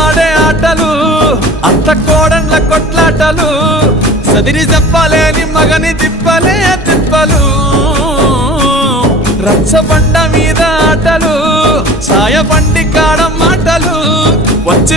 ఆడే ఆటలు అత్త కోడళ్ళ కొట్లాటలు సదిరి చెప్పలేని మగని తిప్పలే తిప్పలు రచ్చబండ మీద ఆటలు సాయబండి కాడ మాటలు